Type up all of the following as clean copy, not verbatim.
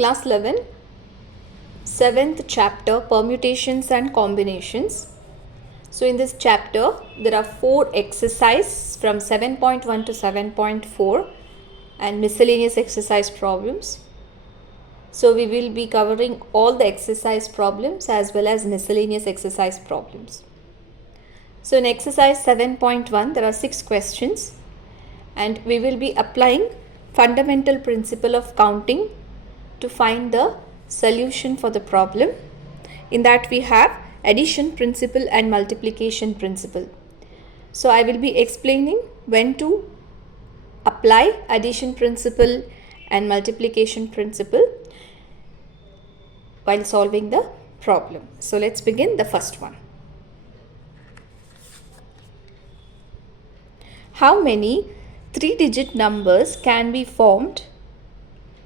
Class 11, 7th chapter, Permutations and Combinations. So in this chapter, there are 4 exercises from 7.1 to 7.4 and miscellaneous exercise problems. So we will be covering all the exercise problems as well as miscellaneous exercise problems. So in exercise 7.1, there are 6 questions and we will be applying fundamental principle of counting to find the solution for the problem. In that we have addition principle and multiplication principle. So I will be explaining when to apply addition principle and multiplication principle while solving the problem. So let's begin the first one. How many 3-digit numbers can be formed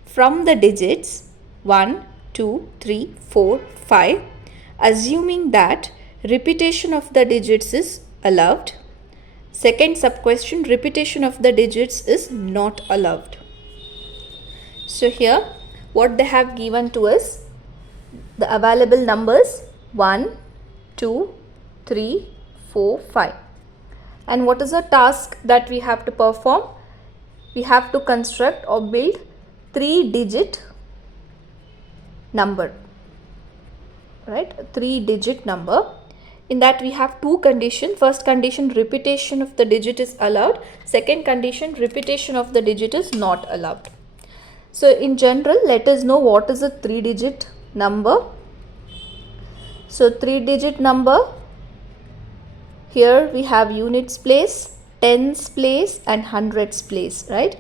from the digits 1, 2, 3, 4, 5, assuming that repetition of the digits is allowed? Second sub-question, repetition of the digits is not allowed. So here what they have given to us, the available numbers 1, 2, 3, 4, 5. And what is the task that we have to perform? We have to construct or build 3-digit number, right? 3-digit number. In that we have 2 conditions. First condition, repetition of the digit is allowed. Second condition, repetition of the digit is not allowed. So in general, let us know what is a 3-digit number. So 3-digit number, here we have units place, tens place and hundreds place, right?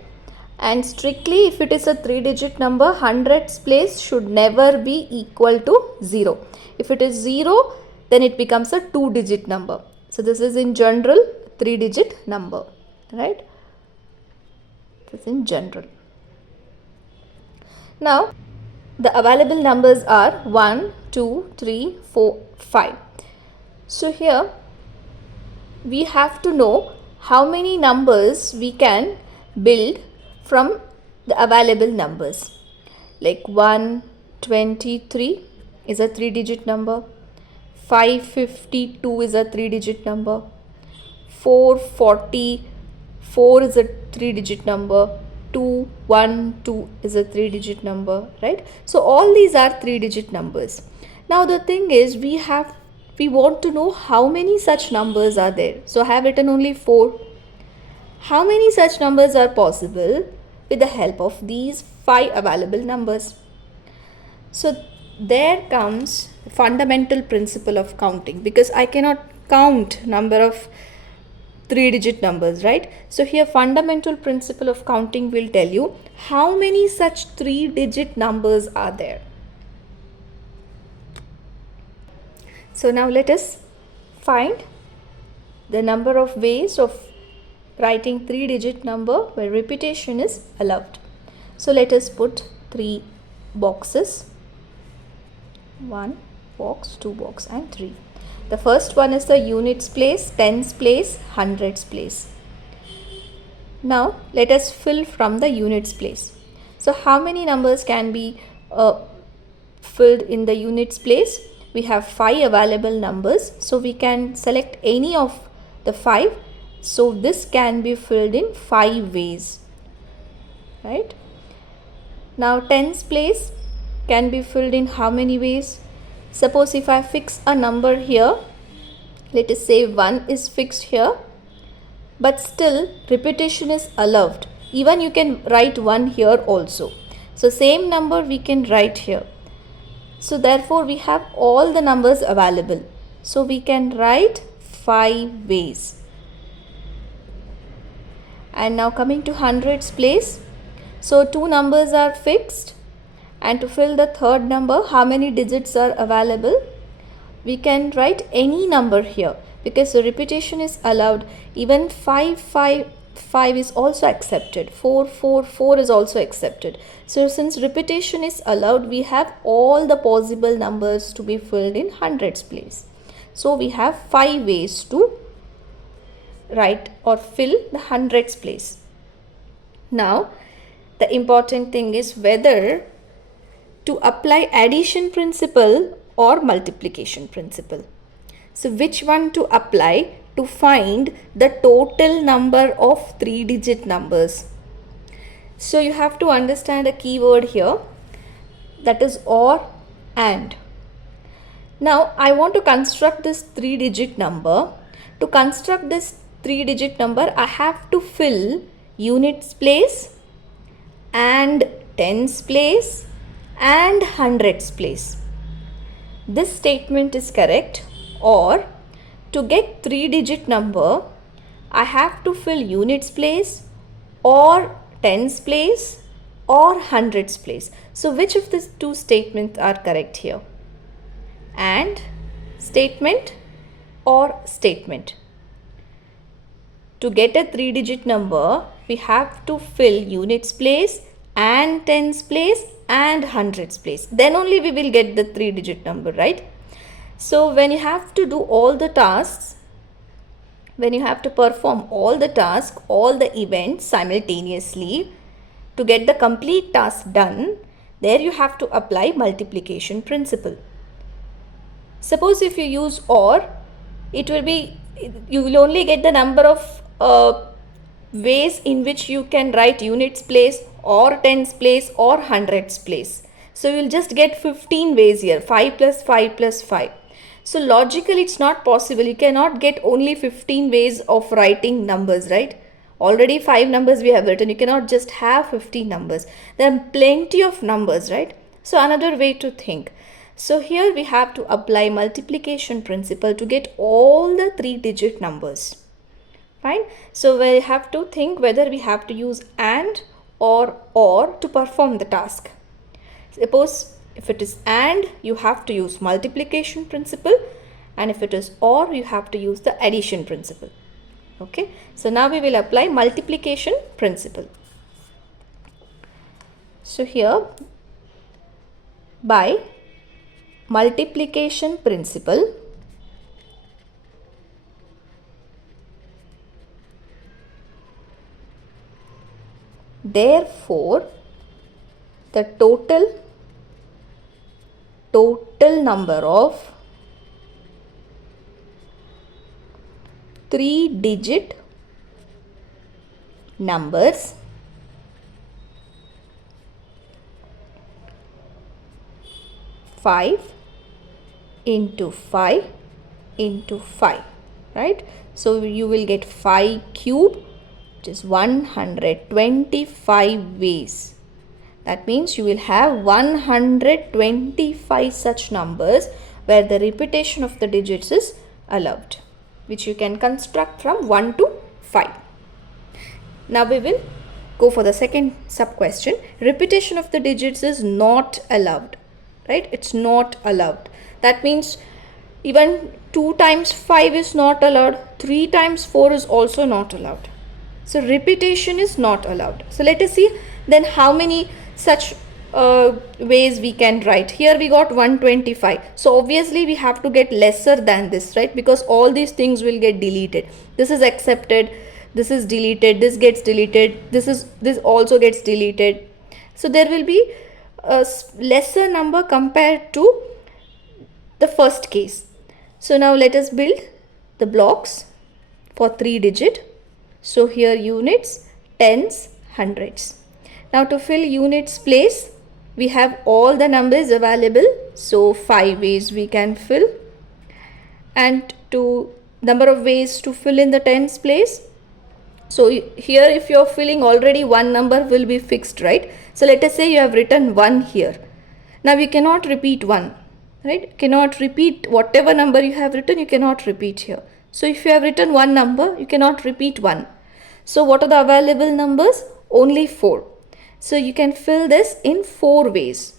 And strictly if it is a 3-digit number, hundreds place should never be equal to 0. If it is 0, then it becomes a 2-digit number. So this is in general 3-digit number, right? This is in general. Now the available numbers are 1, 2, 3, 4, 5. So here we have to know how many numbers we can build from the available numbers. Like 123 is a 3-digit number, 552 is a 3-digit number, 444 is a 3-digit number, 212 is a 3-digit number, right? So all these are 3-digit numbers. Now the thing is, we want to know how many such numbers are there. So I have written only 4. How many such numbers are possible with the help of these 5 available numbers? So there comes the fundamental principle of counting, because I cannot count number of 3-digit numbers, right? So here fundamental principle of counting will tell you how many such 3-digit numbers are there. So now let us find the number of ways of writing 3-digit number where repetition is allowed. So let us put 3 boxes, 1 box, 2 box and 3. The first one is the units place, tens place, hundreds place. Now let us fill from the units place. So how many numbers can be filled in the units place? We have 5 available numbers, so we can select any of the 5. So this can be filled in 5 ways, right? Now tens place can be filled in how many ways? Suppose if I fix a number here, let us say 1 is fixed here, but still repetition is allowed. Even you can write 1 here also. So same number we can write here. So therefore we have all the numbers available. So we can write 5 ways. And now coming to hundreds place. So 2 numbers are fixed, and to fill the third number, how many digits are available? We can write any number here because the repetition is allowed. Even 5 is also accepted. 4 is also accepted. So since repetition is allowed, we have all the possible numbers to be filled in hundreds place. So we have 5 ways to write or fill the hundreds place. Now the important thing is whether to apply addition principle or multiplication principle. So which one to apply to find the total number of 3-digit numbers? So you have to understand a keyword here, that is or and. Now I want to construct this 3-digit number. To construct this 3-digit number, I have to fill units place and tens place and hundreds place. This statement is correct. Or to get 3-digit number, I have to fill units place or tens place or hundreds place. So which of these two statements are correct here? And statement or statement? To get a 3-digit number, we have to fill units place and tens place and hundreds place. Then only we will get the 3-digit number, right? So when you have to do all the tasks, when you have to perform all the tasks, all the events simultaneously to get the complete task done, there you have to apply multiplication principle. Suppose if you use or, it will be, you will only get the number of ways in which you can write units place or tens place or hundreds place. So you will just get 15 ways here, 5 plus 5 plus 5. So logically it's not possible. You cannot get only 15 ways of writing numbers, right? Already 5 numbers we have written. You cannot just have 15 numbers. There are plenty of numbers, right? So another way to think. So here we have to apply multiplication principle to get all the 3-digit numbers. Fine. So we have to think whether we have to use and or to perform the task. Suppose if it is and, you have to use multiplication principle, and if it is or, you have to use the addition principle. Okay. So now we will apply multiplication principle. So here, by multiplication principle, therefore the total number of 3-digit numbers five into 5 into 5, right? So you will get 5 cube, which is 125 ways. That means you will have 125 such numbers where the repetition of the digits is allowed, which you can construct from 1 to 5. Now we will go for the second sub question. Repetition of the digits is not allowed, right? It's not allowed. That means even 2 times 5 is not allowed, 3 times 4 is also not allowed. So repetition is not allowed. So let us see then how many such ways we can write. Here we got 125. So obviously we have to get lesser than this, right? Because all these things will get deleted. This is accepted, this is deleted, this gets deleted, this also gets deleted. So there will be a lesser number compared to the first case. So now let us build the blocks for 3-digit. So here units, tens, hundreds. Now to fill units place, we have all the numbers available. So 5 ways we can fill. And to number of ways to fill in the tens place. So here if you are filling already, one number will be fixed, right? So let us say you have written 1 here. Now you cannot repeat 1, right? Cannot repeat whatever number you have written, you cannot repeat here. So if you have written 1 number, you cannot repeat 1. So what are the available numbers? Only 4. So you can fill this in 4 ways,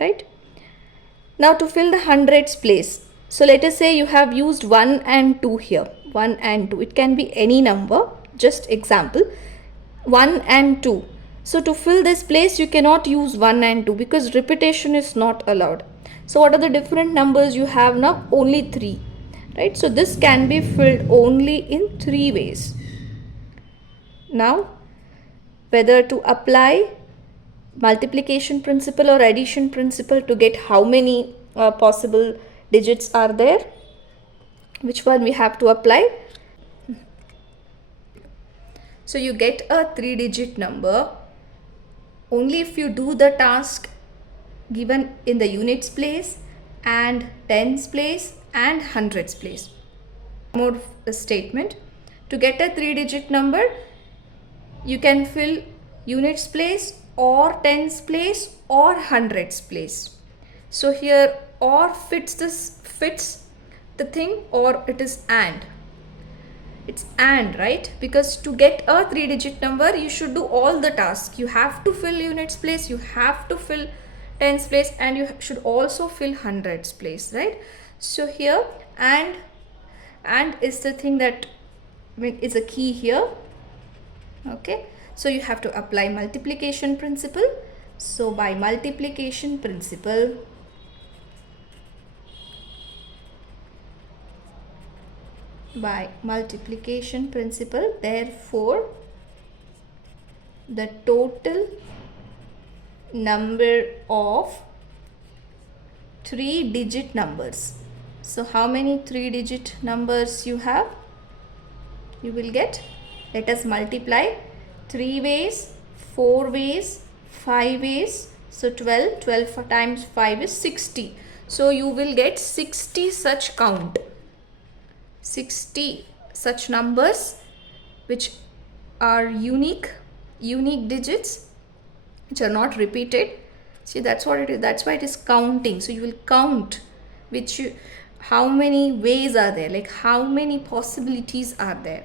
right? Now to fill the hundreds place. So let us say you have used 1 and 2 here. 1 and 2. It can be any number. Just example. 1 and 2. So to fill this place, you cannot use 1 and 2 because repetition is not allowed. So what are the different numbers you have now? Only 3. Right? So this can be filled only in 3 ways. Now, whether to apply multiplication principle or addition principle to get how many possible digits are there. Which one we have to apply? So you get a 3-digit number only if you do the task given in the units place and tens place and hundreds place. More statement. To get a 3-digit number, you can fill units place or tens place or hundreds place. So here or fits the thing, or it is and. It's and, right? Because to get a 3-digit number, you should do all the tasks. You have to fill units place, you have to fill tens place, and you should also fill hundreds place, right? So here and is the thing that is a key here. Okay, so you have to apply multiplication principle. So by multiplication principle, therefore the total number of 3-digit numbers. So how many 3-digit numbers you have? You will get, let us multiply 3 ways, 4 ways, 5 ways. So 12 times 5 is 60. So you will get 60 such count. 60 such numbers which are unique digits, which are not repeated. See, that's what it is. That's why it is counting. So you will count how many ways are there, like how many possibilities are there.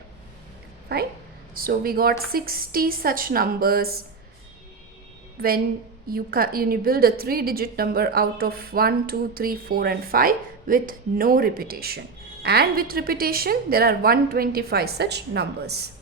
Fine. So we got 60 such numbers when you build a 3-digit number out of 1, 2, 3, 4 and 5 with no repetition. And with repetition, there are 125 such numbers.